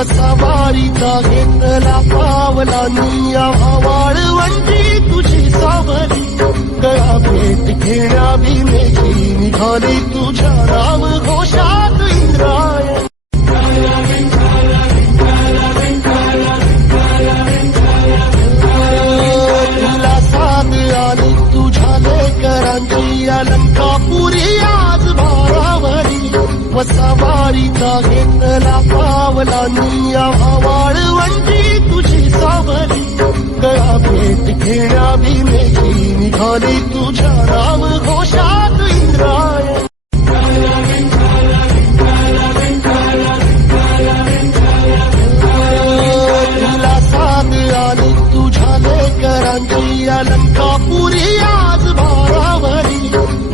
वसवारीचा घेतला पावला निया वाळवंटी तुझी सावली गळा भेट घेण्या भीमेची निघाली तुझ्या राम घोषात इंद्रायण तुला साथ आली तुझ्या लेकरांची अलंकापुरी आज भारावरी वसवारीचा घेतला पावला निया वाळवंटी तुझी सावली गळा भेट घेण्या भीमेची निघाली तुझ्या राम घोषात इंद्रायण तुला साथ आली तुझ्या लेकरांची अलंकापुरी आज भारावरी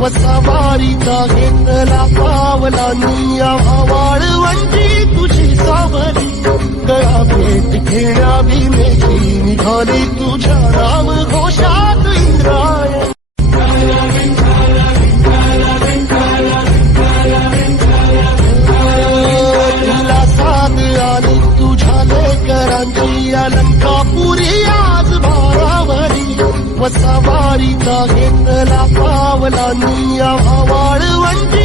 वसवारीचा घेतला पावला निया वाळवंटी तुझी सावली गळा भेट घेण्या भीमेची निघाली तुझ्या राम घोषात इंद्रायण तुला साथ आली तुझ्या लेकरांची अलंकापुरी आज भारावरी वसवारीचा घेतला पावला निया वाळवंटी